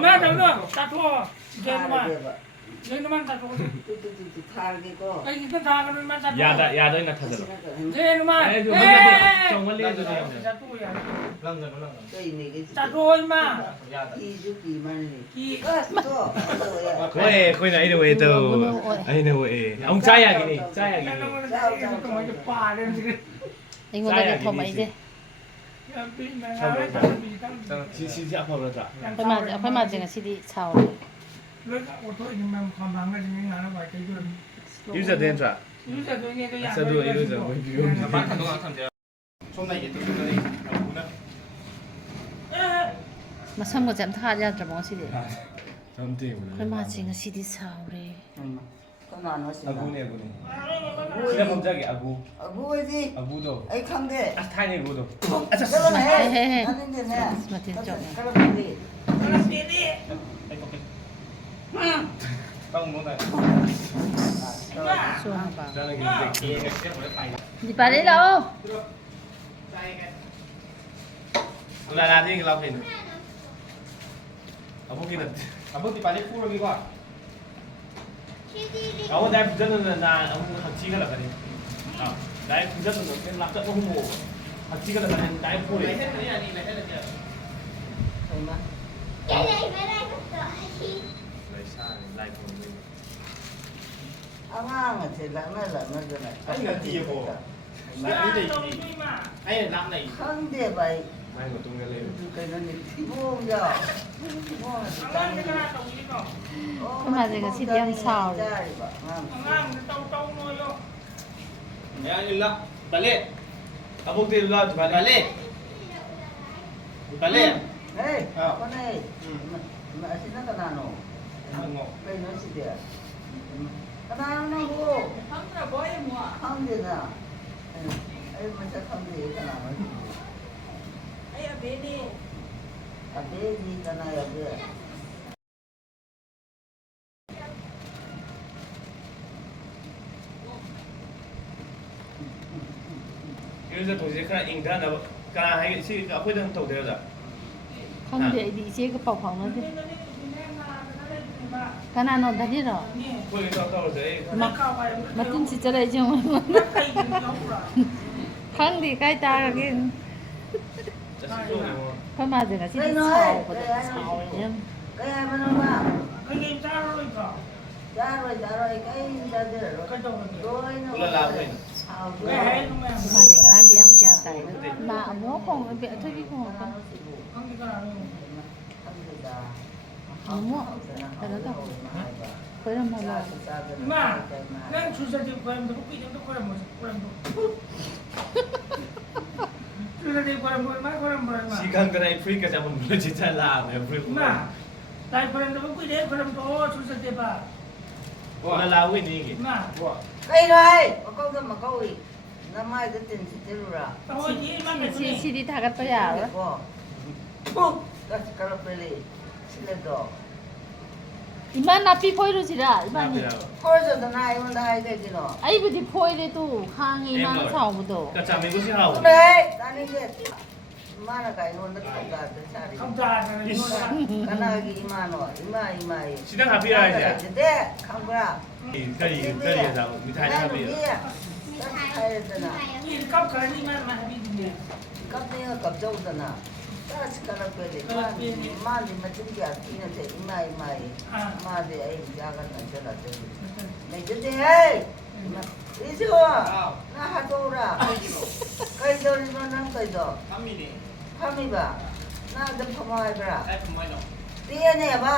Nah, dah. Tak tua. Jangan tak tua. Kayak kita tangan man tak tua. Ya dah nak thazar. Jangan man. Chong wali tu ni. Satu ya. Langgan. Tak tua mah. Koi nak ini way tu. Ini way. Ông trai à gini. Trai à gini. Tengok dah thom ai je. Si apa lo tak? ค่อยมาจังสิดิชาว Lek auto ini memang kambangnya jadi nana baik itu. User dia tak? User tu ini tu yang. Satu itu je. Apa kan orang sampai. Somai itu tu tadi. Aku nak. มาซ้ำก็จำท่ายากจะมองสิดิ Something. ค่อยมาจังสิดิชาวเลย Abu ni. Sila pun jaga abu. Abu ini. Abu tu. Ay kamde. Thai ni abu tu. Kalau ni. Ani ni ni. semakin jauh Kalau ni. Kalau sini. Tong mau tak? ช่วงบ่าว Jangan gini. ดิไปได้แล้ว Lala niเราเห็น Abu kita. Apa di balik pun lagi kau. Abu dah berjalan na, abu haji kan lah ni. Dah berjalan tu, kan laptop pun mau. Haji kan lah ni, dah pun. Ang sila na lang. Ay nanti ya kau. Nanti ni. Ay nak ni. Kamde bay. Mai ngồi tung cái lên. Kaya ni tibong ya. Angan kita nak tahu ini kau. ค่อยมาจังสิดิยังชาวเลย Angan tahu no yo. Ya ilah. Balik. Abu tu lah balik. Balik. Balik. Hey, apa ni? Masih nak kanano? Tengok. Kaya ni si dia. Kanano na ho? Hamra boy mua. Kamde na. Ay macam kamde kanano. Ay abeni. Abe ni kanay abe. Ini tu tu je kan India na, kan hai si apa dah tahu dia dah. ข้างเดียวดีเจ๊กระเป๋าของนั่นดิขนาดนอนทันทีหรอ Kau ini tahu je. มาติ้นสิจะได้จังวะข้างดีใกล้ตากัน Jadi tu ni. ค่อยมาจังสิดิชาวก็จะชาวเนี่ย Kaya mana ba? Kaya caro ito. Daroy kay dader. Doy no. Ulala pun. Kaya hay nung มาจังร้านเดียงจาไต่มาเอาหม้อของเบียทุกที่ของกัน ang kita ano. เอาหม้อแล้วก็เคยทำมาแล้ว Ma, nang susah di kuam tu kupi tu kuam mo. Susah di kuam mo, ma kuam mo ma. Si kan kena free kerja pun boleh cerita lah, free. Ma, tai kuam tu kupi deh kuam tu susah di ba. Ulala ni ni. Ma, Kay rai, ako ga makawi. Namay datin si Tirura. tahu ni ma สิดิทากันไปยาว Ko. Pum, kasi karapeli. Sila do. อีมันนับพี่พ่อยรู้สิล่ะอีมันนี่ Korso da na iwan da hay kay dino. ไอ้บุตรพ่อยเลยตู้ข้างอีมันชาวบุตร Kerja minggu sih hau. Tunay, tani ke. Mana kay nun da kagda da sari. kau dah na ni. Kana gi imano, ima. Sidang happy aja. Jede, kambra. Kali dah, mithai dah happy. Ay dana. Ni kau kau ni ma ma habis ni. Kap ni kap jau dana. Tas karapeli. Man di macam dia kina te ima. Ma de ay jaga na jala te. Nay jede hey. Isu. Na hatora. Kay do ni man kay do. Kami ni. Kami ba? Na da pamay bra. Ay pemain no. Dia ni ba?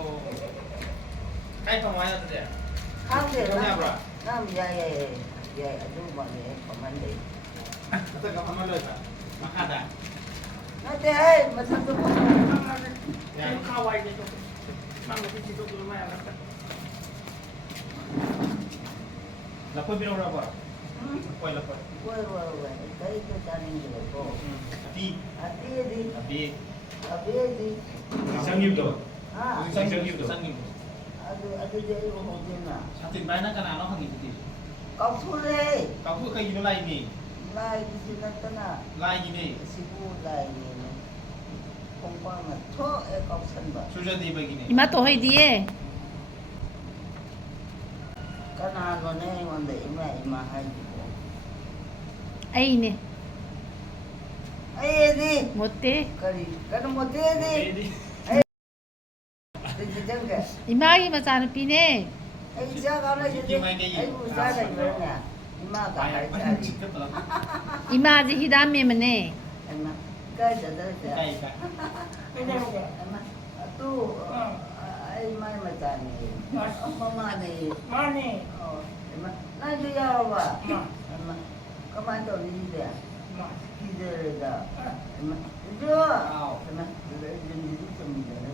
Oh. Ay pemain tu dia. Kami Punya na. bra. Nam ya. Aduh mana pemain deh. Kata kau pemain lo tak? Makan dah. Nanti hey, macam tu. Yang kau ay ni tu. Mang tu situ tu ma. Lapor biro berapa? Koi lapor. Wah. Kaya tu cari dia ko. Api. Ati di. Isang yun tu. Ah, Isang yun tu. aduh dia itu hobi na. Atin bayan na kana ano kang iti. Kau sulit. Kau tu kay gino lai ni. Lai di sini na. Lai gini. Sibu lai ni. ꯈ꯭ꯋꯥꯡꯅ ꯊꯣꯛꯑꯦ ꯀꯥꯎꯁꯟꯕ ꯁꯨꯖꯗꯤꯕꯒꯤꯅꯦ 이마 또 해디에 ꯀꯅꯥꯅꯣꯅꯦ ꯑꯩꯉꯣꯟꯗ 이마 하이고 아이네 ꯑꯩꯗꯤ 못돼 ꯀꯔꯤ ꯀꯩꯅꯣ ꯃꯣꯇꯦꯗꯤ ꯗꯤꯖꯤꯇꯦꯜꯒ 이마기 마찬가지네 ꯑꯩ ꯆꯥꯛ ꯀꯥꯟꯅꯁꯤꯗꯤ ꯑꯩꯕꯨ ꯆꯥꯛ ꯂꯩꯕ꯭ꯔꯅꯦ ꯏꯃꯥꯒ ꯍꯥꯏꯇꯥꯔꯤ 이마지 히담메메네 ꯑꯩꯃ ꯀꯥꯏꯗꯗꯔꯁꯦ 그냥 ꯑꯗꯨ ꯑꯩ ꯃꯥꯏ ꯃꯆꯥꯅꯤ ꯃꯃꯥꯅꯤ 많이 ꯅꯪꯁꯨ ꯌꯥꯎꯔꯕ ꯀꯃꯥꯏꯅ ꯇꯧꯅꯤ ꯁꯤꯗꯤ ꯀꯤꯖꯔꯦꯗ ꯏꯖꯨ ꯆꯨꯝꯃꯤꯗꯅ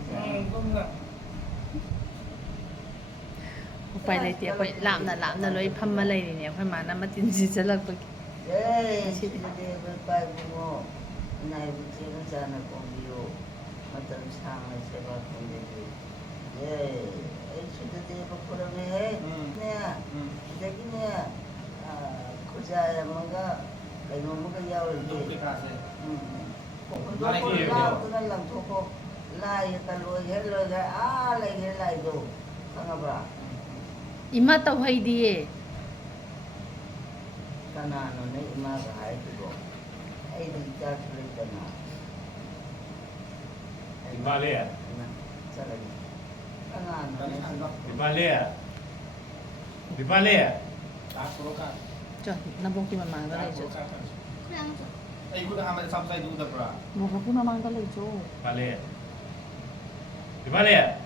우파이 레이티 ꯑꯩꯈꯣꯏ ꯂꯥꯞꯅ ꯂꯣꯏ ꯐꯝꯃ ꯂꯩꯔꯤꯅꯦ ꯑꯩꯈꯣꯏ ꯃꯥꯅ ꯃꯇꯤꯟ ꯁꯤꯖꯜꯂꯛꯄꯒꯤ ꯁꯤꯗꯗꯤ ꯑꯩꯈꯣꯏ ꯄꯥꯏꯕꯨꯡꯉꯣ ꯅꯥꯏꯕꯨ ꯆꯦꯅ ꯆꯥꯅ ꯀꯣꯡꯕꯤꯌꯨ ꯃꯇꯝ ꯁꯥꯡꯅ ꯁꯦꯕꯥ ꯇꯧꯕꯤꯌꯨ ꯑꯩ ꯁꯤꯗꯗꯤ ꯈꯨꯔꯝꯃꯦꯍꯦ ꯁꯤꯗꯒꯤꯅꯦ ꯈꯨꯖꯥ ꯑꯃꯒ ꯀꯩꯅꯣꯝꯃꯒ 야울게. ꯂꯥꯛꯇꯨꯅ ꯂꯪꯊꯣꯛꯈꯣ ꯂꯥꯏꯒ ꯂꯣꯏꯒꯦ ꯂꯣꯏꯒꯦ ꯂꯩꯒꯦ ꯂꯥꯏꯗꯣ ꯈꯪꯉꯕ꯭ꯔꯥ 이마 또 해디에 ꯀꯅꯥꯅꯣꯅꯦ ꯏꯃꯥꯒ ꯍꯥꯏꯗꯨꯕꯣ ꯑꯩꯗꯤ ꯆꯥꯛꯁꯨ ꯂꯩꯇꯅ 이발레 ꯆꯠꯂꯒꯦ ꯀꯅꯥꯅꯣꯅꯦ 이발레 저 나보기 마망도 레이죠 이거 하면 삼사이 누구더라? 나보기 마망도 레이죠 이발레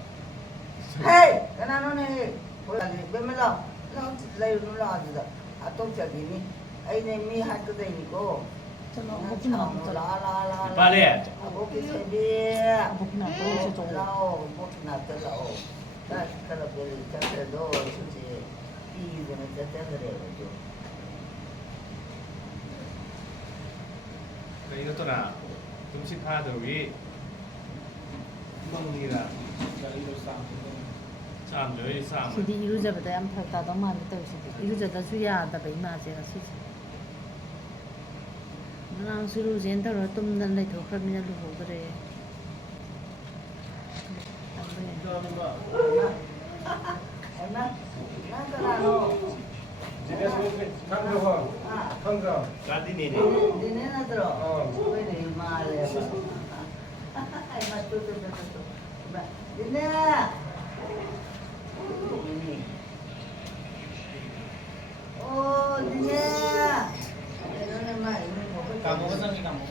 헤이 그나노네 보라니 뱀mel어 너 레이루라 아주다 아똥짝이니 아이네 미 할거데니고 저는 나보기 마망도 라라라 이발레 아보기 세비 나보기 마망도 레이죠 라오 보기 나들라오 나 스카라벨 자세도 수지 이거는 자세들이죠 이것도나 음식 파들이 멍이라 쌈들이 쌈 시디 이루자보다 양 펼다도 많이 떠시디 이루자다 수야다 이마제가 수지 난 수루 젠터로 tum는 내 더크미나 루고그래 얼마 나가라노 라디니네 니네나 들어 왜네 말해 아이마 또 니네 오 니네 너네 마 이거 먹을 Kamu kan lagi kamu.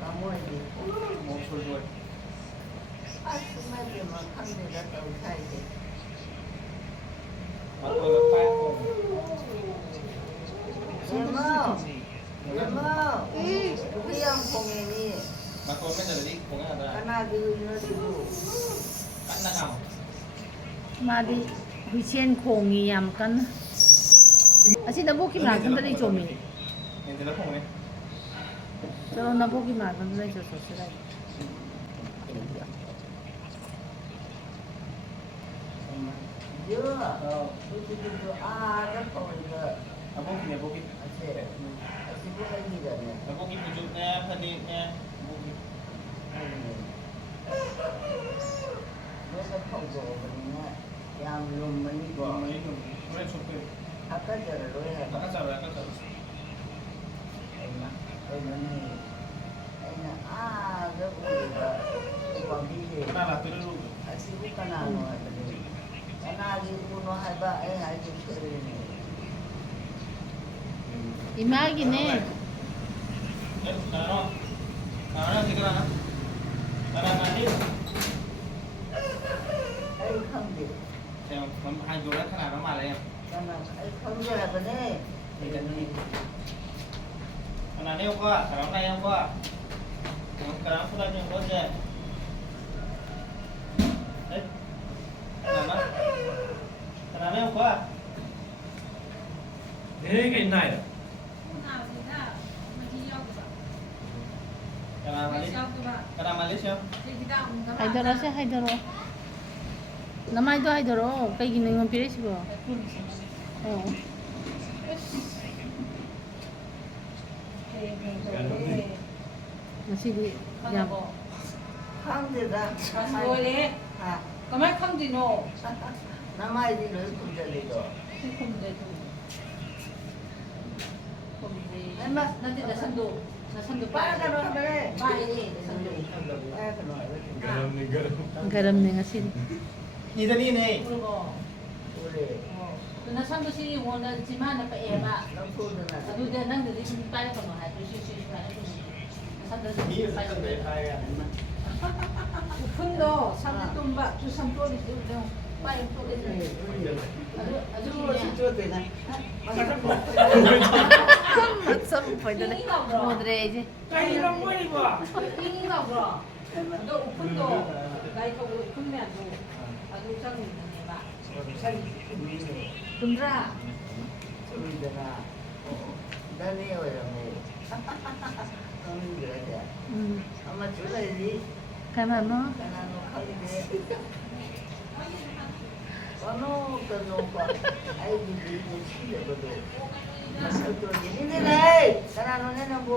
kamu aja Mau suruh. asma dia makan dia tahu saja Aku ada pakai. Lemau, itu yang pong ini. Aku kan jadi pokoknya ada. Karena dulunya dulu. Karena kamu. 마디 위치엔 공이 얌간 아시 나보기 마찬가지 레이죠미 Yang tidak pokoknya. 저 나보기 마찬가지 레이죠 소스라 Dia, itu ada pong itu. Aku punya bukit. Asyik lagi dah ni. Aku punya wujudnya, penitnya. Bukit. Mereka pong tu benda yang belum menikah. Melindung. Mulai supir. Akan cara loe. Akan cara. Ini ada uang dia. Kenapa dulu? Asyik bukan anu ada. Karena lagi puno haba lagi ini. 이마기네 Karena kita kan. Karena nanti không được. yang menghancurkan kenapa malah ya? Karena không được apa ni? Karena ini apa? Karena yang apa? Karena aku lagi yang aja. Karena ini apa? 내가 있나요? Karena Malaysia. 하이더라시 하이더로 나마이도 하이더로 까이기는 건 필요시고 마시디 양 ꯈꯪꯗꯦꯗ ꯂꯣꯏꯔꯦ ꯀꯃꯥꯏꯅ ꯈꯪꯗꯣꯏꯅꯣ ꯅꯃꯥꯏꯗꯤ ꯂꯣꯏ ꯈꯨꯝꯖꯜꯂꯤꯗꯣ ꯅꯠꯇꯦ ꯅꯁꯝꯗꯣ ꯄꯥꯏꯒꯅꯣ ꯍꯥꯏꯕꯅꯦ ꯄꯥꯏꯔꯦ ꯅꯁꯝꯗꯣ ꯄꯥꯏꯒꯅꯣ ꯍꯥꯏꯕꯅꯦ Garam ni garam. ꯒꯔꯝꯅꯦ ꯉꯁꯤꯗꯤ 이더니네. ꯎꯔꯕꯣ ꯎꯔꯦ ꯅꯁꯝꯗꯣ ꯁꯤ ꯌꯦꯡꯉꯣ ꯆꯤꯃꯥꯅ ꯄꯛꯑꯦꯕ ꯂꯧꯊꯣꯛꯗꯅ ꯑꯗꯨꯗ ꯅꯪꯗꯗꯤ ꯁꯨꯝ ꯄꯥꯏꯔꯛꯀꯅꯣ ꯍꯥꯏꯕ ꯁꯤ ꯁꯨꯃꯥꯏꯅ ꯅꯁꯝꯗ Ni sa kan dai hai ya. 우푼도 삼대 똠바 주 삼토리지 우리 빠이 토리지 아주 ꯆꯣꯠꯇꯦꯅ ꯃꯁꯝ ꯐꯣꯏꯗꯅ ꯎꯗ꯭ꯔꯦ ꯑꯩꯁꯦ 까이랑 뭐이고 잉인가 보라 너 우푼도 나이 거고 우푼면도 아주 짱이 있네 봐 dumdra ꯆꯣꯠꯗꯅ ꯗꯅꯤ ꯑꯣꯏꯔꯝꯃꯦ ꯈꯪꯗ꯭ꯔꯦꯗ ꯑꯃꯁꯨ ꯂꯩꯔꯤ ꯀꯅꯥꯅꯣ ꯀꯅꯥꯅꯣ ꯈꯪꯗꯦ ꯀꯅꯣꯀ ꯑꯩꯒꯤꯗꯤ ꯅꯨꯡꯁꯤꯗꯕꯗꯣ ꯃꯁꯛꯇꯣ ꯌꯦꯡꯅꯤꯡꯗꯦꯅꯦ ꯀꯅꯥꯅꯣꯅꯦ ꯅꯪꯕꯨ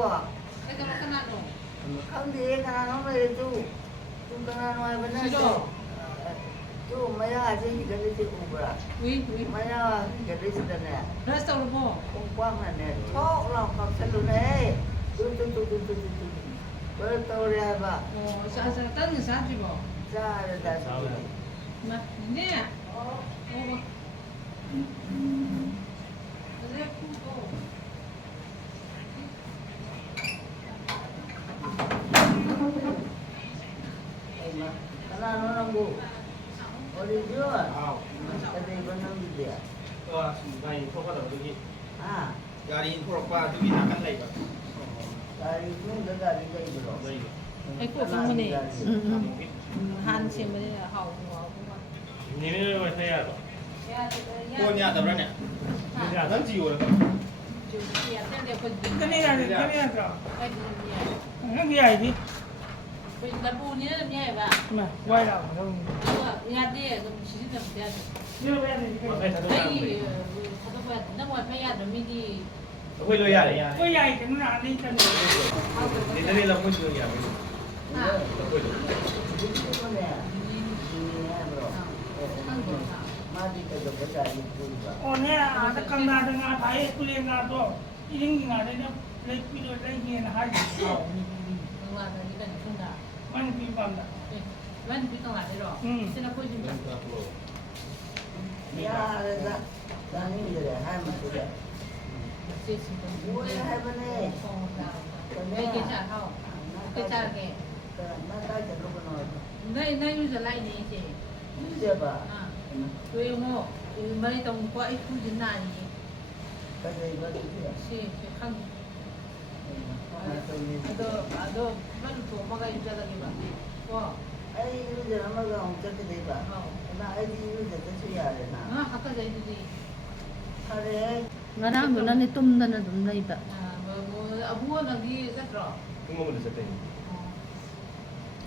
그나노 ꯈꯪꯗꯦ ꯀꯅꯥꯅꯣ ꯂꯩꯔꯤꯗꯨ ꯇꯨ ꯀꯅꯥꯅꯣ ꯍꯥꯏꯕ ꯅꯠꯇꯦ ꯇꯨ ꯃꯌꯥꯁꯦ ꯍꯤꯒꯠꯂꯤꯁꯦ ꯎꯕ꯭ꯔꯥ 위 ꯃꯌꯥ ꯍꯤꯒꯠꯂꯤꯁꯤꯗꯅꯦ 브라스 오르고 ꯈꯣꯡꯄꯥꯛꯅꯅꯦ ꯊꯣꯛ ꯂꯥꯎ ꯀꯥꯞꯁꯜꯂꯨꯅꯦ ꯇꯨ ꯀꯔ ꯇꯧꯔꯦ 하바 어 자자 다른 거 사지 뭐 ꯆꯥꯔꯗ 마 네. 어머. 그래 푸고. kanaano nanggu original kade banang dia ꯁꯨꯃꯥꯏ ꯊꯣꯛꯀꯗꯕꯗꯨꯒꯤ ah ꯒꯥꯔꯤ ꯊꯣꯛꯂꯛꯄ ꯑꯗꯨꯒꯤ ꯅꯥꯀꯟ ꯂꯩꯕ dari nungda dari dai bro ꯂꯩꯕ 아이 꼭 그러네. 한 셈을 하고 하고. Ni ni wai sai ya ba. ꯀꯣꯟ ꯌꯥꯗꯕ꯭ꯔꯥꯅꯦ Ya dan ji yo la. 야, 근데 그 그네가 그네가 아이고, 그게 아니지 그 나부니는 미야 봐. 뭐 와이라 그럼 야, 돼. 좀 지지도 못 해야 돼. 이거 왜 되지 Wa sai ta da. 아이, 가도 봐. 나 뭐 해야 돼. 미디. Koi lo ya le ya. 왜 야이 그는 안 되잖아 Ni da ni la koi lo ya. 아. La koi lo. ini bro mati ke beca di pulba 오늘 아다 강나다가 다에 꿀리가도 이링이가 되냐 레피도 레기는 하지 누가 그러니까 준다. 많이 비반다 완 비통 안 해로. 진짜 보지 마. ya ada dan ini dia hai masuk boleh hai bane 왜 괜찮아? 괜찮게. mata jadi kono 나 유저 라인에 이제. dia ba 아. 왜 뭐? 말이 좀 과 이쁘진 않니? kade batu dia 시, 강. 아도 말도 뭐가 있잖아 봐. 와. ai itu dia nama gang cak deh ba na ai itu dia tu ya le na 아, 아까 저희들이 kare ngaraang도 nani tumdana dum laiba 뭐 아부가 나기 갔더라. Kuma mo sa tin.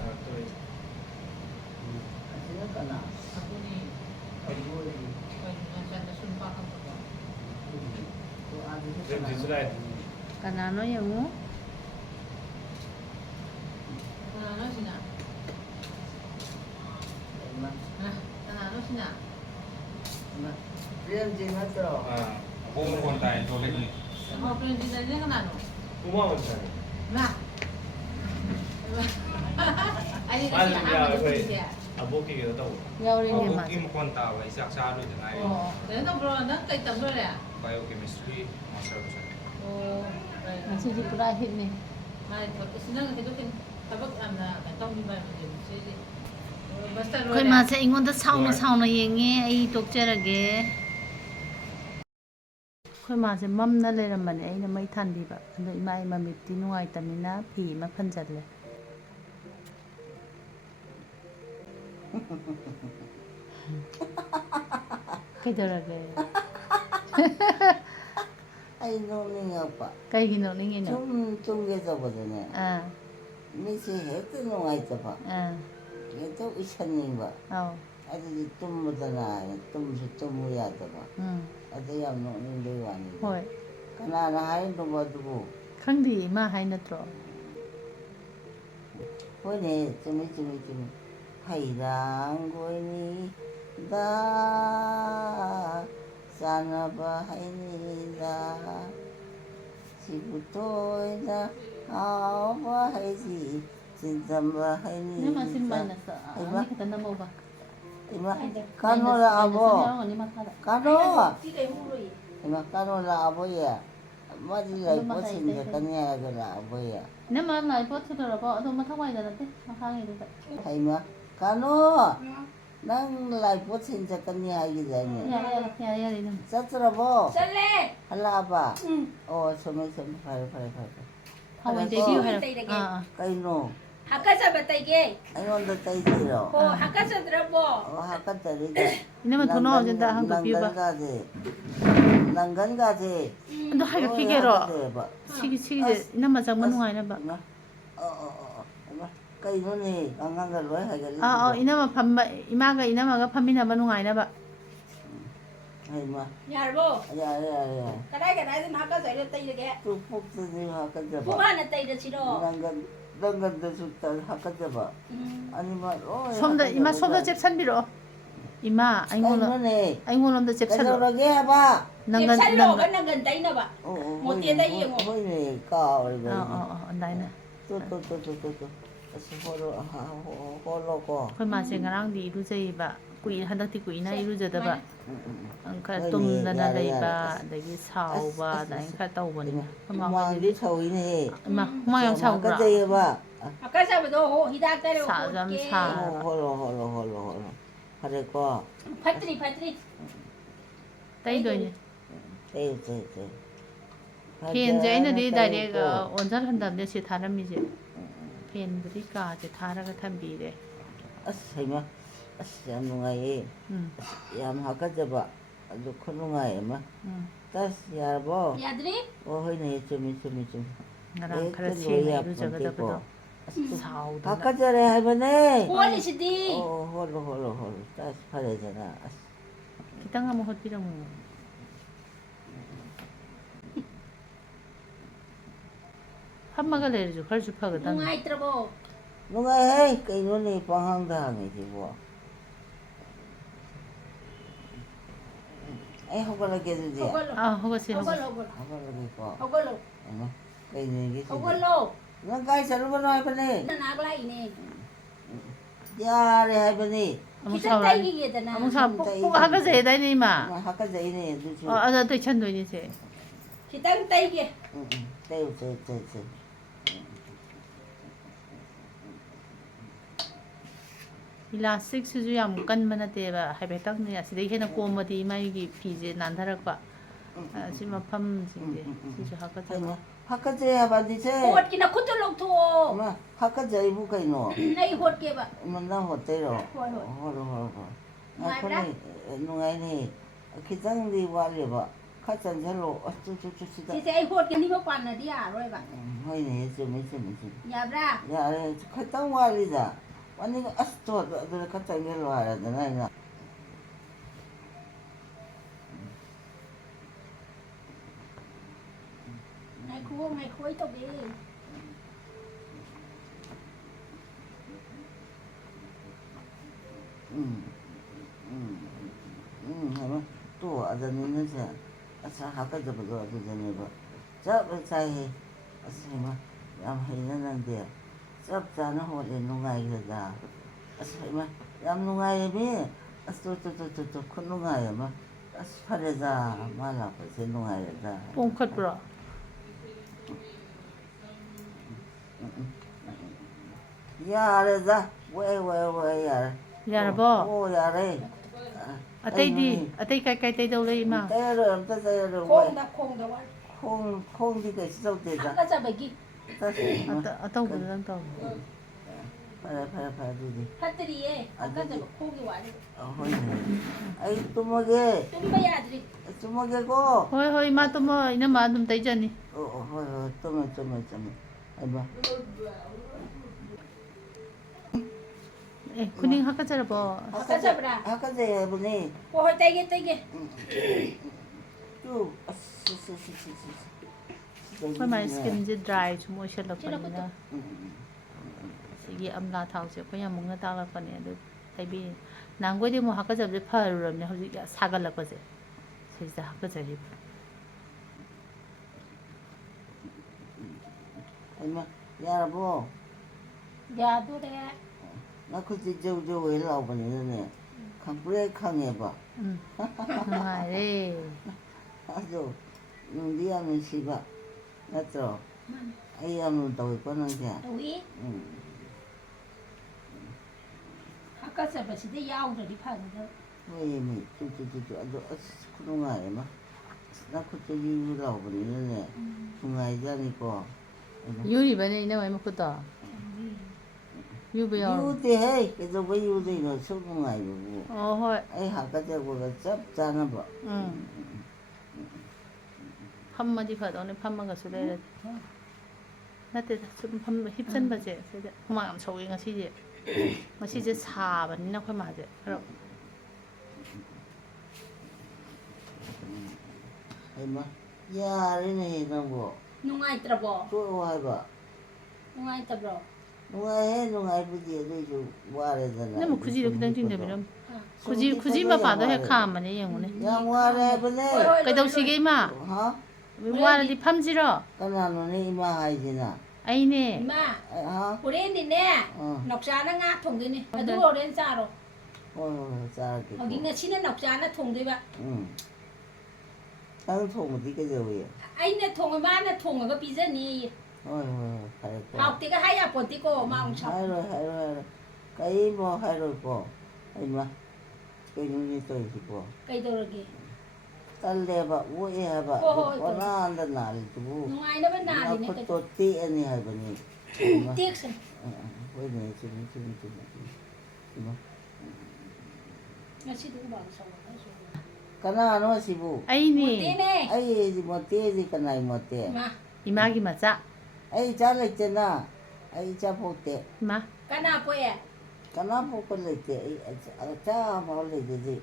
Ah, koi. asina kana 아부니 abu 거의 저한테 순박한 거. tu adi Jem ji sulai. kanano yango 하나 넣으시나? 하나 넣으시나? dia jingat terus ผมเป็นคนตายตัวเล็กนี่ 뭐 그런 짓을 내가 나노. Kuma mo sa. 나. 아니 그 Mal ya 아무도 koi. 모르지. Aboki ke ta wo. ผ yawringe ม ma กินคนตายไว้สักชาด้วยจะไง 어. 내가 그러 난 까이 담으래. Biochemistry master ใช่ 어. masih pura hit ni 말이 더 신나게 해도 된 가볍 암나 ต้องมีใบมันอยู่ใช่ดิ 마스터 ค่อยมาซะอีกวันตะเช้านะเช้านะเยงเงไอ้ตกเจระเกค่อยมาซะมั่มนั่นเลยละมันไอ้นะไม่ทันดีบะอันนี้ไม่มามิดที่นุ่งไอ้ตอนนี้นะผีมาพันจัดเลยKailangan ai noni apa kay ginoning ino. cum gitu begini Ah, misi itu no ai apa ah, itu isan nih ba oh, ada di tum betul tum ya apa ada yang noni dewan hoy. karena ada hari tu buat tu Khang di ma hai na tro. ꯍꯣꯏꯅꯦ ꯆꯨꯝꯃꯤ ꯍꯩꯔꯥꯡꯒꯣꯏꯅꯤꯗ ꯆꯥꯅꯕ ꯍꯩꯅꯤꯗ ꯁꯤꯕꯨ ꯇꯣꯏꯅ ꯍꯥꯎꯕ ꯍꯩꯁꯤ ꯆꯤꯟꯇꯝꯕ ꯍꯩꯅꯤꯗ 이마 까노 라보 까노 이마 까노 라보야 마지 라이포 신작가냐 그 라보야 Nếu mà lại bớt cho rồi bỏ thôi mà thắc mày giờ là thế mà khang gì đấy 이마 까노 난 라이포 신작가냐 이기자니 야야야 đi nè 짜츠라보 쌀래 할라바 소매 파래 không anh debut hay là 까이노 학가서 batayge 아이온도 따이지로 학가서 들어보 하카타리가 nếu mà thua nó chúng ta không được view ba 난간가지 nó hay cái kia rồi 치기 nếu mà chẳng muốn ngoài nữa ba 까이노니 강강가 로이 하겠지 nếu mà phẩm imaga nếu mà cái phẩm mình là bên ngoài nữa ba 아이마 야르보 야야야 cái gì 학가서 이래 따이게 또 폭스니 하카자 봐 부마는 따이게 싫어 난간도 좋다 하카자 봐 아니마 somda ima somda 잽 산비로 ima anh ngôn làm được 잽 산로 그러게 해봐 nangan nangan tay na ba một tia tay yung 호이네 까오 이거 anh này nè 또 홀로고 khơi mà sẽ ngang đi iru jay ba quỷ handaki quỷ na iru jada ba ang kha tum na lay ba dagi sao ba dai kha tau ba ni ma 망이 차오이네 ma ma yang sao ra 하카자 해봐 학가서 도 히닥 따려 sa jam sa 홀로 하래고 파트리 tay đôi nè 에이 pen jay na đi đại để onjar handam de se tharam mi je pen bri ka je thara ga tham bi de 아스이마 아스 누가이 얌 하카자 봐 아주 큰 누가이 마 다시 야보 야드리 호이네 좀 ngarang khara se na iru jaga da ba sao da 바깥자래 할머니 홀리시디 홀로 다시 파래잖아 kitang mo hot pirang mo hammaga le ju khar ju phaga dan nungai trabo 누가 해 그이노니 방황당이지 뭐 에이 호걸하게 해주지 hoga se hoga 호걸하게 거 hogolo 그이노니 hogolo 넌 가이 자르바노 할머니 naglay ni 야래 할머니 among kita sao tay gi da na among sao pu haga se dai ni ma 하카자이네 누추 ada tôi chân đôi như thế kita tay gi 떼우 elastic su ju yam kan mana te ba hai be tak ni asidai hena komadi mai gi phije nandharak ba si ma pham jing de si ju haga ta 하카자야 반디세 hot kina khutulok tho 엄마 하카자이부 그이노 nai hot ke ba 만나 호텔로 홀로 아코니 누가이니 기장리 와리바 카잔절로 어쩌쩌쩌쩌다 si ai hot ke ni ma kwan na dia roi ba 호이네 좀 ya bra 야 카탄 와리다 완니 아스토 너 카탄절로 와라잖아 nai khuoi to be 하면 또 아자니는 자 아차 하카자부터 아자니바 잡자해 아스마 얌해는데 잡자는 호레 누가이다 아스마 얌 누가이비 아스토토토토 큰 누가이마 아스파레자 말라고 제 누가이다 pong khat bro 야레자 왜 야레 ya bo 오 야레 atai di atai kai tai dau le ma 때려 때려 khong da wa 콩디가 있었대자 hakka ba gi 다시 atau bu dang tau 파라 두디 patri e hakka ba khogi wa ni 호이네 아이 뚜먹에 tumba yadri 뚜먹에고 hoi hoi ma to mo ina ma dum tai jani 호이 뚜먹 아이봐 kuning hakka chara bo hakka bra 아까제 분이 hoi tay ge 쭉 hoi ma skin je dry chu mo shel la pa na si ꯁꯤꯒꯤ ꯑꯝꯂꯥ ꯊꯥꯎꯁꯦ ꯑꯩꯈꯣꯏ ꯌꯥꯝꯃꯨꯡꯅ ꯇꯥꯛꯂꯛꯄꯅꯦ ꯑꯗꯨ ꯇꯩꯕꯤꯔꯤ ꯅꯍꯥꯟꯈꯣꯏꯗꯤ ꯑꯃꯨꯛ ꯍꯥꯀꯠꯆꯕꯁꯦ ꯐꯔꯨꯔꯕꯅꯦ ꯍꯧꯖꯤꯛ ꯁꯥꯒꯠꯂꯛꯄꯁꯦ ꯁꯤꯁꯤꯗ ꯍꯥꯀꯠꯆꯔꯤꯕ ꯌꯥꯔꯕꯣ ꯌꯥꯗꯣꯔꯦ ꯅꯈꯨꯠꯁꯤ ꯖꯧ ꯖꯧ ꯍꯦꯛ ꯂꯥꯎꯕꯅꯤꯅꯅꯦ ꯈꯪꯄ꯭ꯔꯦꯛ ꯈꯪꯉꯦꯕ ꯅꯨꯡꯉꯥꯏꯔꯦ ꯑꯗꯣ ꯅꯨꯡꯗꯤ ꯌꯥꯝ ꯅꯨꯡꯁꯤꯕ ꯅꯠꯇ꯭ꯔꯣ ꯑꯩ ꯌꯥꯝ ꯇꯧꯏꯀꯣ ꯅꯪꯁꯦ ꯇꯧꯏ ꯍꯥꯀꯠꯆꯕꯁꯤꯗ ꯌꯥꯎꯗ꯭ꯔꯗꯤ ꯐꯒꯗꯕ ꯍꯣꯏꯅꯦ ꯆꯨ ꯑꯗꯣ ꯑꯁ ꯈꯨꯅꯨꯡꯉꯥꯏ ꯑꯃ ꯅꯈꯨꯠꯁꯦ ꯌꯨ ꯂꯥꯎꯕꯅꯤꯅꯅꯦ ꯅꯨꯡꯉꯥꯏꯖꯥꯅꯤꯀꯣ ꯌꯨꯔꯤꯕꯅꯦ ꯏꯅꯝꯃꯩ ꯃꯈꯨꯠꯇꯣ ꯌꯨꯕ ꯌꯥꯎꯔꯕ ꯌꯨꯗꯦꯍꯦ ꯀꯩꯗꯧꯕꯩ ꯌꯨꯗꯣꯏꯅꯣ ꯁꯨꯝ ꯅꯨꯡꯉꯥꯏꯕꯕꯨ ꯑꯣ ꯍꯣꯏ ꯑꯩ ꯍꯥꯀꯠꯆꯕꯒ ꯆꯞ ꯆꯥꯅꯕ ꯐꯝꯃꯗꯤ ꯐꯗꯧꯅꯦ ꯐꯝꯃꯒꯁꯨ ꯂꯩꯔꯗꯤ ꯅꯠꯇꯦꯗ ꯁꯨꯝ ꯍꯤꯞꯆꯟꯕꯁꯦ ꯁꯤꯗ ꯍꯨꯃꯥꯡ ꯌꯥꯝ ꯁꯧꯋꯦ ꯉꯁꯤꯁꯦ ꯁꯥꯕꯅꯤꯅ ꯑꯩꯈꯣꯏ ꯃꯥꯁꯦ ꯈꯔ ꯍꯩꯃꯥ ꯌꯥꯔꯦꯅꯦꯍꯦ ꯅꯪꯕꯣ ꯅꯨꯡꯉꯥꯏꯇ꯭ꯔꯕꯣ ꯇꯣꯛꯑꯣ ꯍꯥꯏꯕ ꯅꯨꯡꯉꯥꯏꯇꯕ꯭ꯔꯣ ꯅꯨꯡꯉꯥꯏꯍꯦ ꯅꯨꯡꯉꯥꯏꯕꯨꯗꯤ ꯑꯗꯨꯏꯁꯨ ꯋꯥꯔꯦꯗꯅ ꯅꯪ ꯑꯩ ꯈꯨꯖꯤꯗꯣ ꯁꯨꯝ ꯈꯤꯇꯪ ꯍꯤꯞꯄꯗꯣ ꯆꯤꯡꯊꯕꯤꯔꯝꯃꯨ ꯁꯨꯝ ꯈꯨꯖꯤ ꯍꯤꯞꯄꯗꯣ ꯌꯥꯝ ꯃꯄꯥꯗꯣ ꯍꯦꯛ ꯋꯥꯔꯦꯕ ꯈꯥꯝꯕꯅꯦ ꯌꯦꯡꯉꯨꯅꯦ ꯌꯥꯝ ꯋꯥꯔꯦ ꯍꯥꯏꯕꯅꯦ ꯀꯩꯗꯧꯁꯤꯒꯦ ꯏꯃꯥ ꯍꯥ ꯋꯥꯔꯗꯤ ꯐꯝꯁꯤꯔꯣ ꯀꯅꯥꯅꯣꯅꯦ ꯏꯃꯥ ꯍꯥꯏꯁꯤꯅ ꯑꯩꯅꯦ ꯏꯃꯥ ꯍꯥ ꯍꯣꯔꯦꯟꯗꯤꯅꯦ ꯅꯥꯎꯆꯥꯅ ꯉꯥ ꯊꯣꯡꯗꯣꯏꯅꯦ ꯑꯗꯨ ꯍꯣꯔꯦꯟ ꯆꯥꯔꯣ ꯍꯣꯏ ꯆꯥꯔꯒꯦꯀꯣ ꯍꯧꯖꯤꯛ ꯉꯁꯤꯅ ꯅꯥꯎꯆꯥꯅ ꯊꯣꯡꯗꯣꯏꯕ ꯅꯪ ꯊꯣꯡꯕꯗꯤ ꯀꯩꯗꯧꯋꯤ ꯑꯩꯅ ꯊꯣꯡꯉ ꯃꯥꯅ ꯊꯣꯡꯉꯒ ꯄꯤꯖꯅꯤꯌꯦ ꯍꯣꯏ ꯐꯔꯦꯀꯣ ꯍꯥꯎꯇꯦꯒ ꯍꯥꯏ ꯌꯥꯄꯣꯟꯇꯦꯀꯣ ꯃꯥ ꯑꯃꯨꯛ ꯁꯥꯎ ꯍꯥꯏꯔꯣꯏ ꯀꯩꯝꯐꯥꯎ ꯍꯥꯏꯔꯣꯏꯀꯣ ꯍꯩꯃꯥ ꯀꯩꯅꯣꯅꯦ ꯇꯧꯔꯤꯁꯤꯕꯣ ꯀꯩꯗꯧꯔꯒꯦ ꯇꯜꯂꯦꯕ ꯑꯣꯛꯑꯦ ꯍꯥꯏꯕ ꯍꯣꯏ ꯑꯗꯨ ꯍꯣꯏ ꯄꯪꯅꯥꯟꯗ ꯅꯥꯜꯂꯤꯗꯨꯕꯨ ꯅꯨꯡꯉꯥꯏꯅꯕ ꯅꯥꯜꯂꯤꯅꯦ ꯅꯈꯨꯠꯇꯣ ꯇꯦꯛꯑꯅꯤ ꯍꯥꯏꯕꯅꯤ ꯇꯦꯛꯁꯅꯤ ꯍꯣꯏꯅꯦ ꯆꯨꯝꯃꯤ ꯏꯃꯥ ꯉꯁꯤꯗꯤ ꯍꯨꯃꯥꯡ ꯁꯧꯕ ꯀꯅꯥꯅꯣ ꯑꯁꯤꯕꯨ ꯑꯩꯅꯦ ꯃꯣꯇꯦꯅꯦ ꯑꯩ ꯃꯣꯇꯦꯗꯤ ꯀꯅꯥꯏ ꯃꯣꯇꯦ ꯏꯃꯥꯒꯤ ꯃꯆꯥ ꯑꯩ ꯏꯆꯥ ꯂꯩꯇꯦꯅ ꯑꯩ ꯏꯆꯥ ꯄꯣꯛꯇꯦ ꯏꯃꯥ ꯀꯅꯥ ꯄꯣꯛꯑꯦ ꯀꯅꯥ ꯄꯣꯛꯄ ꯂꯩꯇꯦ ꯑꯩ ꯑꯆꯥ ꯑꯃ ꯂꯩꯖꯗꯦ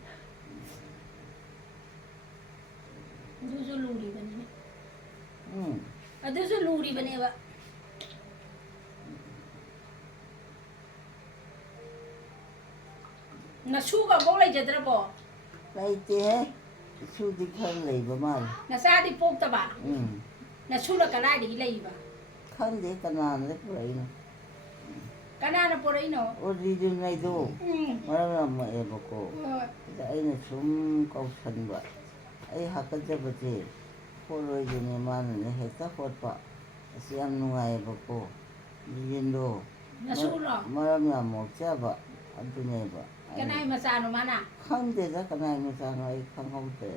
ꯑꯗꯨꯁꯨ ꯂꯨꯔꯤꯕꯅꯤꯅꯦ ꯑꯗꯨꯁꯨ ꯂꯨꯔꯤꯕꯅꯦꯕ ꯅꯁꯨꯒ ꯑꯃꯨꯛ ꯂꯩꯖꯗ꯭ꯔꯕꯣ ꯂꯩꯇꯦꯍꯦ ꯏꯁꯨꯗꯤ ꯈꯔ ꯂꯩꯕ ꯃꯥꯜꯂꯦ ꯅꯆꯥꯗꯤ ꯄꯣꯛꯇꯕ ꯅꯁꯨꯅ ꯀꯗꯥꯏꯗꯒꯤ ꯂꯩꯕ ꯈꯪꯗꯦ ꯀꯅꯥꯅ ꯄꯨꯔꯛꯏꯅꯣ ꯀꯅꯥꯅ ꯄꯨꯔꯛꯏꯅꯣ ꯑꯣꯔꯤꯖꯤꯅꯦꯜꯗꯣ ꯃꯔꯝ ꯌꯥꯝ ꯃꯣꯛꯑꯦꯕꯀꯣ ꯑꯗ ꯑꯩꯅ ꯁꯨꯝ ꯀꯧꯁꯟꯕ ꯑꯩ ꯍꯥꯀꯠꯆꯕꯁꯦ ꯍꯣꯠꯂꯣꯏꯗꯣꯏꯅꯦ ꯃꯥꯅꯅꯦ ꯍꯦꯛꯇ ꯍꯣꯠꯄ ꯑꯁꯤ ꯌꯥꯝ ꯅꯨꯡꯉꯥꯏꯌꯦꯕꯀꯣ ꯌꯦꯟꯗꯣ ꯃꯔꯝ ꯌꯥꯝ ꯃꯣꯛꯆꯕ ꯑꯗꯨꯅꯦꯕ ꯀꯅꯥꯏ ꯃꯆꯥꯅꯣ ꯃꯥꯅ ꯈꯪꯗꯦꯗ ꯀꯅꯥꯏ ꯃꯆꯥꯅꯣ ꯑꯩ ꯈꯪꯍꯧꯗ꯭ꯔꯦ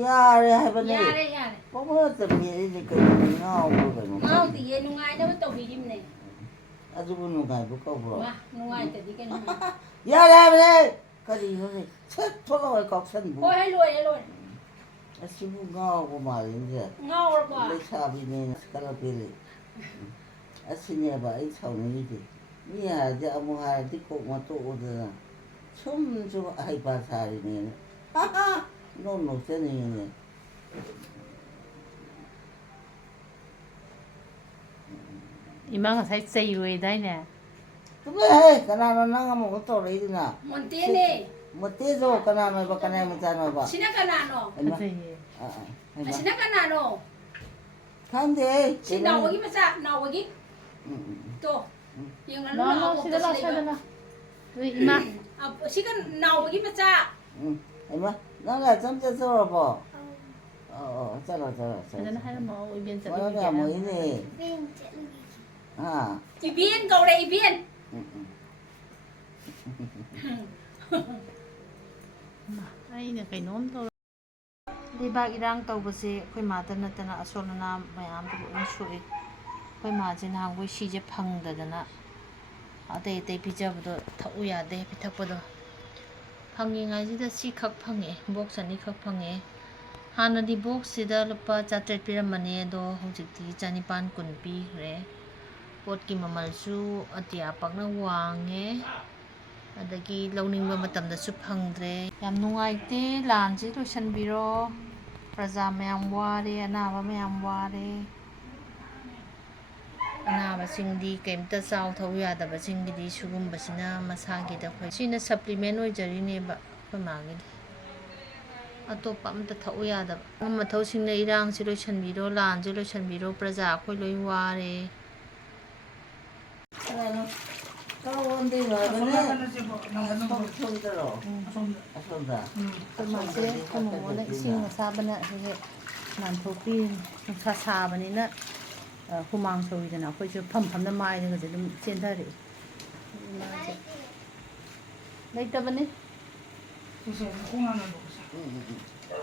ꯌꯥꯔꯦ ꯍꯥꯏꯕꯅꯦ ꯌꯥꯔꯦ ꯄꯪꯃꯦꯠꯇ ꯃꯦꯠꯂꯤꯅꯦ ꯀꯩꯅꯣ ꯉꯥꯎꯕ꯭ꯔꯣ ꯀꯩꯅꯣ ꯉꯥꯎꯗꯤꯌꯦ ꯅꯨꯡꯉꯥꯏꯅꯕ ꯇꯧꯕꯤꯔꯤꯝꯅꯦ ꯑꯗꯨꯕꯨ ꯅꯨꯡꯉꯥꯏꯕ ꯀꯧꯕ꯭ꯔꯣ ꯅꯨꯡꯉꯥꯏꯇꯗꯤ ꯀꯩꯅꯣ ꯌꯥꯔꯦ ꯍꯥꯏꯕꯅꯦ ꯀꯔꯤꯅꯣꯅꯦ ꯁꯠ ꯊꯣꯛꯂꯛꯑꯣ ꯀꯥꯎꯁꯟꯕꯨ ꯍꯣꯏ ꯂꯣꯏꯔꯦ ꯑꯁꯤꯕꯨ ꯉꯥꯎꯕ ꯃꯥꯜꯂꯤꯅꯦ ꯉꯥꯎꯔꯕꯣ ꯂꯩꯁꯥꯕꯤꯅꯦꯅ ꯀꯂꯛꯄꯤꯔꯤ ꯑꯁꯤꯅꯦꯕ ꯑꯩ ꯁꯥꯎꯅꯤꯡꯉꯤꯁꯦ ꯃꯤ ꯍꯥꯏꯔꯗꯤ ꯑꯃꯨꯛ ꯍꯥꯏꯔꯗꯤ ꯀꯣꯛ ꯉꯥꯛꯇꯣꯛꯎꯗꯅ ꯁꯨꯝ ꯍꯩꯄꯥ ꯁꯥꯔꯤꯅꯦꯅ ꯅꯣꯛꯆꯅꯤꯡꯉꯤꯅꯦ ꯏꯃꯥ ꯉꯁꯥꯏ ꯆꯩꯔꯣꯏꯗꯥꯏꯅꯦ ꯆꯨꯝꯃꯦꯍꯦ ꯀꯅꯥꯅꯣ ꯅꯪ ꯑꯃꯨꯛ ꯇꯧꯔꯛꯏꯗꯨꯅ ꯃꯣꯟꯇꯦꯅꯦ ꯃꯣꯇꯦꯗꯣ ꯀꯅꯥꯅꯣꯕ ꯀꯅꯥꯏ ꯃꯆꯥꯅꯣꯕ ꯁꯤꯅ ꯀꯅꯥꯅꯣ ꯐꯖꯩꯌꯦ ꯑꯁꯤꯅ ꯀꯅꯥꯅꯣ ꯈꯪꯗꯦ ꯁꯤ ꯅꯥꯎꯕꯒꯤ ꯃꯆꯥ ꯅꯥꯎꯕꯒꯤ ꯇꯣ ꯌꯦꯡꯍꯜꯂꯨ ꯂꯥꯛꯑꯣ ꯁꯤꯗ ꯑꯃꯨꯛꯇ ꯁꯤ ꯂꯥꯛꯑꯣ ꯁꯤꯗ ꯂꯩꯕ ꯏꯃꯥ ꯁꯤꯒ ꯅꯥꯎꯕꯒꯤ ꯃꯆꯥ ꯍꯩꯃꯥ ꯅꯪ ꯂꯥꯏꯁ꯭ꯔꯝ ꯆꯠꯇꯣꯔꯕꯣ ꯆꯠꯂꯣ ꯐꯖꯅ ꯍꯥꯏꯔꯝꯃꯣ ꯏꯕꯦꯟ ꯃꯔꯝ ꯆꯠꯂꯨꯈꯤꯒꯦ ꯌꯥꯝ ꯍꯥꯏꯔꯝꯃꯣ ꯃꯣꯛꯏꯅꯦ ꯏꯕꯦꯟ ꯀꯧꯔꯦ ꯏꯕꯦꯟ ꯑꯩꯅ ꯀꯩꯅꯣꯝ ꯇꯧꯔ ꯂꯩꯕꯥꯛ ꯏꯔꯥꯡ ꯇꯧꯕꯁꯦ ꯑꯩꯈꯣꯏ ꯃꯥꯗ ꯅꯠꯇꯅ ꯑꯁꯣꯜ ꯑꯅꯥꯝ ꯃꯌꯥꯝꯗ ꯂꯣꯏꯅ ꯁꯣꯛꯏ ꯑꯩꯈꯣꯏ ꯃꯥꯁꯦ ꯅꯍꯥꯟꯈꯣꯏ ꯁꯤꯁꯦ ꯐꯪꯗꯗꯅ ꯑꯇꯩ ꯑꯇꯩ ꯄꯤꯖꯕꯗꯣ ꯊꯛꯎ ꯌꯥꯗꯦ ꯄꯤꯊꯛꯄꯗꯣ ꯐꯪꯉꯤꯉꯩꯁꯤꯗ ꯁꯤꯈꯛ ꯐꯪꯉꯦ ꯕꯣꯛꯁ 2 ꯈꯛ ꯐꯪꯉꯦ ꯍꯥꯟꯅꯗꯤ ꯕꯣꯛꯁꯁꯤꯗ ꯂꯨꯄꯥ 900 ꯄꯤꯔꯝꯕꯅꯦ ꯑꯗꯣ ꯍꯧꯖꯤꯛꯇꯤ 1400 ꯄꯤꯈ꯭ꯔꯦ ꯄꯣꯠꯀꯤ ꯃꯃꯜꯁꯨ ꯑꯇꯤꯌꯥ ꯄꯥꯛꯅ ꯋꯥꯡꯉꯦ ꯑꯗꯒꯤ ꯂꯧꯅꯤꯡꯕ ꯃꯇꯝꯗꯁꯨ ꯐꯪꯗ꯭ꯔꯦ ꯌꯥꯝ ꯅꯨꯡꯉꯥꯏꯇꯦ ꯂꯥꯟꯁꯤ ꯂꯣꯏꯁꯤꯟꯕꯤꯔꯣ ꯄ꯭ꯔꯖꯥ ꯃꯌꯥꯝ ꯋꯥꯔꯦ ꯑꯅꯥꯕ ꯃꯌꯥꯝ ꯋꯥꯔꯦ ꯑꯅꯥꯕꯁꯤꯡꯗꯤ ꯀꯩꯝꯇ ꯆꯥꯎ ꯊꯛꯎ ꯌꯥꯗꯕꯁꯤꯡꯒꯤꯗꯤ ꯁꯤꯒꯨꯝꯕꯁꯤꯅ ꯃꯁꯥꯒꯤꯗ ꯑꯩꯈꯣꯏ ꯁꯤꯅ ꯁꯄ꯭ꯂꯤꯃꯦꯟ ꯑꯣꯏꯖꯔꯤꯅꯦꯕ ꯑꯩꯈꯣꯏ ꯃꯥꯒꯤꯗꯤ ꯑꯇꯣꯞꯄ ꯑꯝꯇ ꯊꯛꯎ ꯌꯥꯗꯕ ꯃꯊꯧꯁꯤꯡꯅ ꯏꯔꯥꯡꯁꯤ ꯂꯣꯏꯁꯤꯟꯕꯤꯔꯣ ꯂꯥꯟꯁꯤ ꯂꯣꯏꯁꯤꯟꯕꯤꯔꯣ प्रजा ꯑꯩꯈꯣꯏ ꯂꯣꯏ ꯋꯥꯔꯦ ꯑꯩꯈꯣꯏ ꯃꯥꯁꯦ ꯑꯩꯈꯣꯏ ꯃꯃꯣꯅ ꯏꯁꯤꯡ ꯑꯁꯥꯕꯅ ꯍꯦꯛ ꯍꯦꯛ ꯅꯥꯟꯊꯣꯛꯄꯤꯔꯤꯅꯤ ꯅꯨꯡꯁꯥ ꯁꯥꯕꯅꯤꯅ ꯍꯨꯃꯥꯡ ꯁꯧꯋꯤꯗꯅ ꯑꯩꯈꯣꯏꯁꯨ ꯐꯝꯅ ꯃꯥꯏꯗꯒꯁꯦ ꯑꯗꯨꯝ ꯆꯦꯟꯊꯔꯛꯏ ꯃꯥꯁꯦ ꯂꯩꯇꯕꯅꯤ ꯁꯤꯁꯦ ꯈꯣꯡ ꯍꯥꯟꯅ ꯂꯧꯁꯦ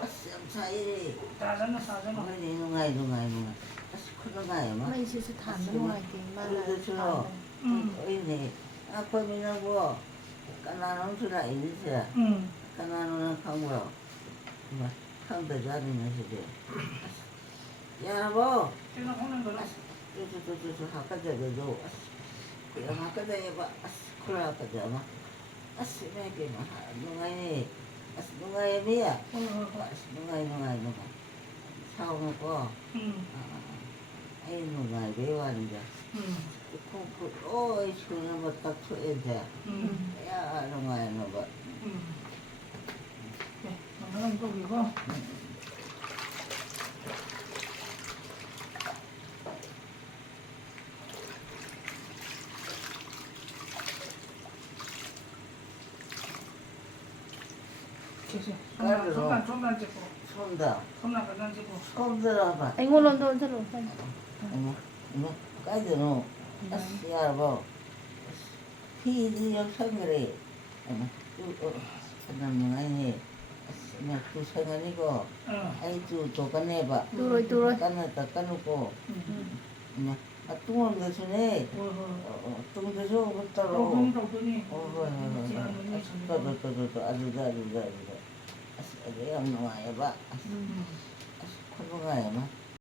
ꯑꯁ ꯌꯥꯝ ꯁꯥꯏꯌꯦ ꯁꯥꯖꯅ ꯍꯣꯏꯅꯦ ꯅꯨꯡꯉꯥꯏ ꯑꯁ ꯈꯨꯅꯨꯡꯉꯥꯏ ꯑꯃ ꯃꯩꯁꯤꯁꯨ ꯊꯥꯟꯕ ꯅꯨꯡꯉꯥꯏꯇꯦ ꯃꯥꯅ ꯑꯗꯨꯗꯁꯨꯔꯣ ꯍꯣꯏꯅꯦ ꯑꯩꯈꯣꯏ ꯃꯤꯅꯕꯣ ꯀꯅꯥꯅꯣꯝꯁꯨ ꯂꯥꯛꯏꯅꯤ ꯁꯤꯗ ꯀꯅꯥꯅꯣ ꯅꯪ ꯈꯪꯕ꯭ꯔꯣ ꯈꯪꯗꯖꯥꯠꯅꯤꯅ ꯁꯤꯗꯤ ꯌꯥꯔꯕꯣ ꯇꯨ ꯍꯥꯀꯠꯆꯕꯗꯣ ꯑꯁ ꯌꯥꯝ ꯍꯥꯀꯠꯆꯩꯌꯦꯕ ꯑꯁ ꯈꯨꯔꯥ ꯍꯥꯀꯠꯆ ꯑꯃ ꯑꯁ ꯏꯃꯥꯏ ꯄꯦꯝꯃ ꯅꯨꯡꯉꯥꯏꯅꯦ ꯑꯁ ꯅꯨꯡꯉꯥꯏꯌꯦ ꯃꯤ ꯑꯁ ꯅꯨꯡꯉꯥꯏ ꯁꯥꯎꯅꯨꯀꯣ ꯑꯩ ꯅꯨꯡꯉꯥꯏꯕꯩ ꯋꯥꯅꯤꯗ ꯈꯣꯡ ꯈꯨꯠ ꯂꯣꯏ ꯁꯨꯅꯕ ꯇꯛꯊꯣꯛꯑꯦꯁꯦ ꯀꯌꯥ ꯅꯨꯡꯉꯥꯏꯅꯣꯕ ꯇꯧꯒꯦꯀꯣ ꯁꯣꯝꯗꯔꯕ ꯑꯩꯉꯣꯟꯂꯣꯝꯗ ꯑꯣꯟꯁꯤꯜꯂꯣ ꯀꯥꯏꯗꯅꯣ ꯑꯁ ꯌꯥꯔꯕꯣ ꯐꯤꯗꯤ ꯌꯥꯎꯁꯟꯈ꯭ꯔꯦ ꯌꯥꯝ ꯅꯨꯡꯉꯥꯏꯅꯦ ꯑꯁ ꯇꯨꯁꯟꯒꯅꯤꯀꯣ ꯑꯩ ꯇꯣꯛꯀꯅꯦꯕ ꯇꯨꯔꯣꯏ ꯀꯟꯅ ꯇꯛꯀꯅꯨꯀꯣ ꯇꯨꯡꯂꯣꯝꯗꯁꯨꯅꯦ ꯇꯨꯡꯗꯁꯨ ꯇꯧꯔꯛꯑꯣ ꯍꯣꯏ ꯑꯗꯨꯗ ꯑꯁ ꯑꯗꯨ ꯌꯥꯝ ꯅꯨꯡꯉꯥꯏꯑꯕ ꯑꯁ ꯈꯨꯅꯨꯡꯉꯥꯏ ꯑꯃ